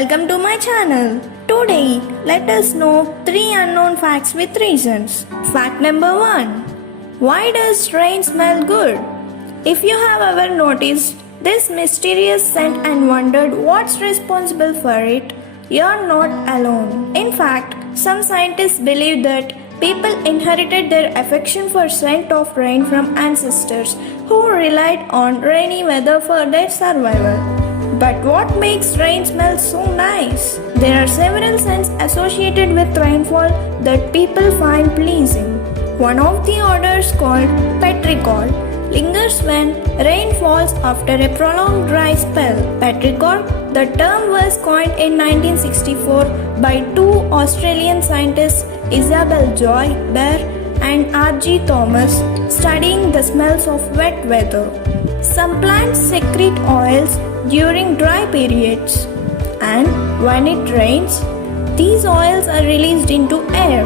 Welcome to my channel. Today, let us know 3 unknown facts with reasons. Fact number 1. Why does rain smell good? If you have ever noticed this mysterious scent and wondered what's responsible for it, you're not alone. In fact, some scientists believe that people inherited their affection for scent of rain from ancestors who relied on rainy weather for their survival. But what makes rain smell so nice? There are several scents associated with rainfall that people find pleasing. One of the odors, called petrichor, lingers when rain falls after a prolonged dry spell. Petrichor, the term was coined in 1964 by two Australian scientists, Isabel Joy Baer and R.G. Thomas, studying the smells of wet weather. Some plants secrete oils during dry periods, and when it rains, these oils are released into air.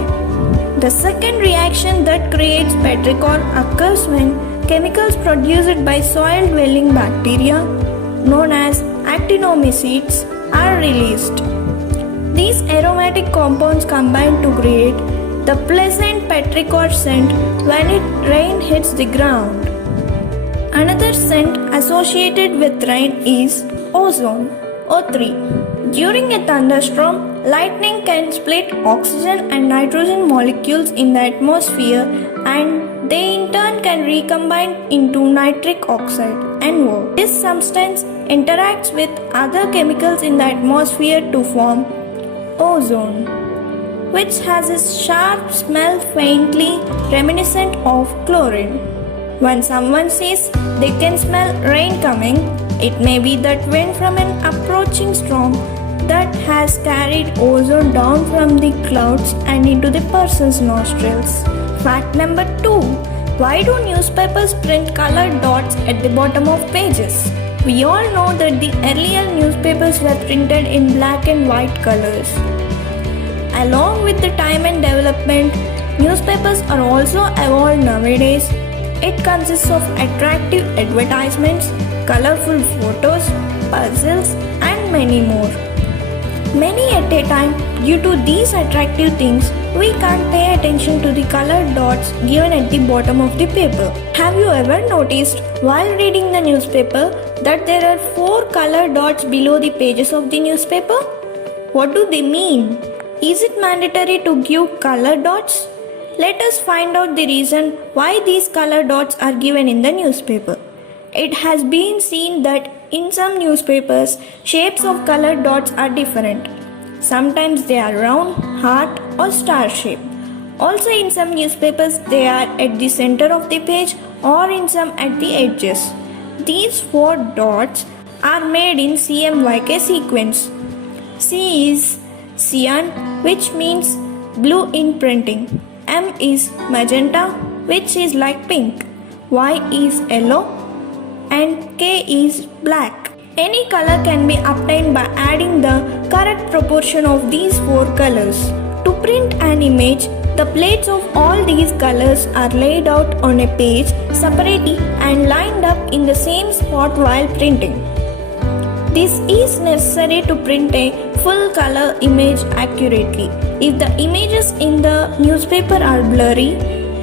The second reaction that creates petrichor occurs when chemicals produced by soil-dwelling bacteria, known as actinomycetes, are released. These aromatic compounds combine to create the pleasant petrichor scent when rain hits the ground. Another scent associated with rain is ozone, O3. During a thunderstorm, lightning can split oxygen and nitrogen molecules in the atmosphere, and they in turn can recombine into nitric oxide, NO. This substance interacts with other chemicals in the atmosphere to form ozone, which has a sharp smell faintly reminiscent of chlorine. When someone says they can smell rain coming, it may be that wind from an approaching storm that has carried ozone down from the clouds and into the person's nostrils. Fact number 2. Why do newspapers print colored dots at the bottom of pages? We all know that the earlier newspapers were printed in black and white colors. Along with the time and development, newspapers are also evolved nowadays. It consists of attractive advertisements, colorful photos, puzzles, and many more. Many at a time, due to these attractive things, we can't pay attention to the colored dots given at the bottom of the paper. Have you ever noticed while reading the newspaper that there are 4 colored dots below the pages of the newspaper? What do they mean? Is it mandatory to give colored dots? Let us find out the reason why these color dots are given in the newspaper. It has been seen that in some newspapers, shapes of colored dots are different. Sometimes they are round, heart, or star shape. Also in some newspapers, they are at the center of the page or in some at the edges. These 4 dots are made in CMYK sequence. C is cyan, which means blue in printing. M is magenta, which is like pink. Y is yellow, and K is black. Any color can be obtained by adding the correct proportion of these 4 colors. To print an image, the plates of all these colors are laid out on a page separately and lined up in the same spot while printing. This is necessary to print a full color image accurately. If the images in the newspaper are blurry,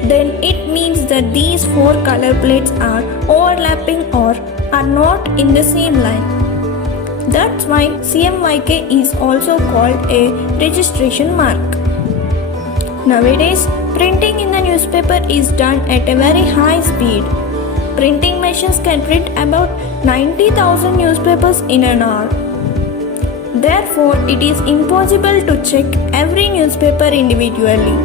then it means that these 4 color plates are overlapping or are not in the same line. That's why CMYK is also called a registration mark. Nowadays, printing in the newspaper is done at a very high speed. Printing machines can print about 90,000 newspapers in an hour. Therefore, it is impossible to check every newspaper individually.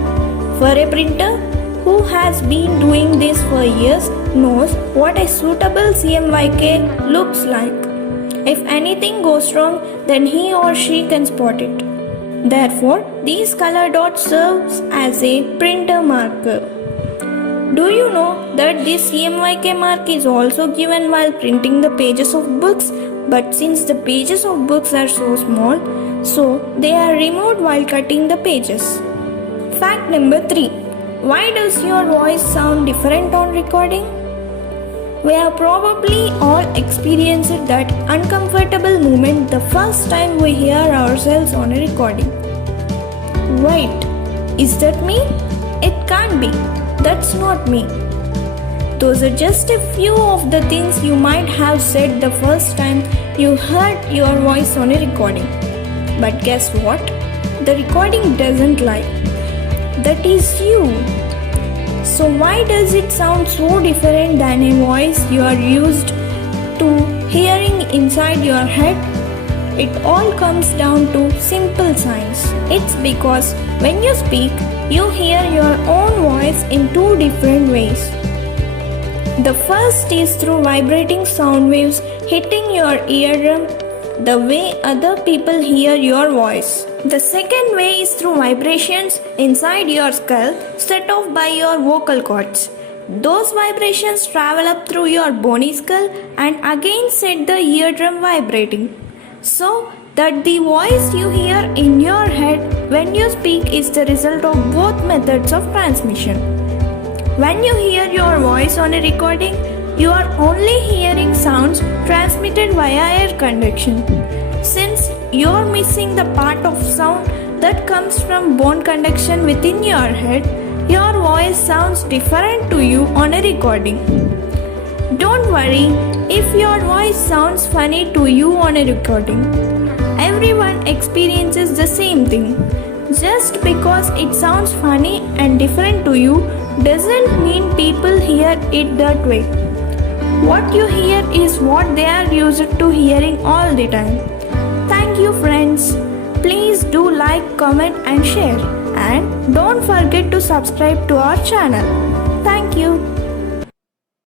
For a printer who has been doing this for years knows what a suitable CMYK looks like. If anything goes wrong, then he or she can spot it. Therefore, these color dots serves as a printer marker. Do you know that this CMYK mark is also given while printing the pages of books? But since the pages of books are so small, so they are removed while cutting the pages. Fact number 3. Why does your voice sound different on recording? We have probably all experienced that uncomfortable moment the first time we hear ourselves on a recording. Wait, is that me? It can't be. That's not me. Those are just a few of the things you might have said the first time you heard your voice on a recording. But guess what? The recording doesn't lie. That is you. So why does it sound so different than a voice you are used to hearing inside your head? It all comes down to simple science. It's because when you speak, you hear your own voice in two different ways. The first is through vibrating sound waves hitting your eardrum, the way other people hear your voice. The second way is through vibrations inside your skull set off by your vocal cords. Those vibrations travel up through your bony skull and again set the eardrum vibrating. So that the voice you hear in your head when you speak is the result of both methods of transmission. When you hear your voice on a recording, you are only hearing sounds transmitted via air conduction. Since you are missing the part of sound that comes from bone conduction within your head, your voice sounds different to you on a recording. Don't worry if your voice sounds funny to you on a recording. Everyone experiences the same thing. Just because it sounds funny and different to you doesn't mean people hear it that way. What you hear is what they are used to hearing all the time. Thank you, friends. Please do like, comment and share. And don't forget to subscribe to our channel. Thank you.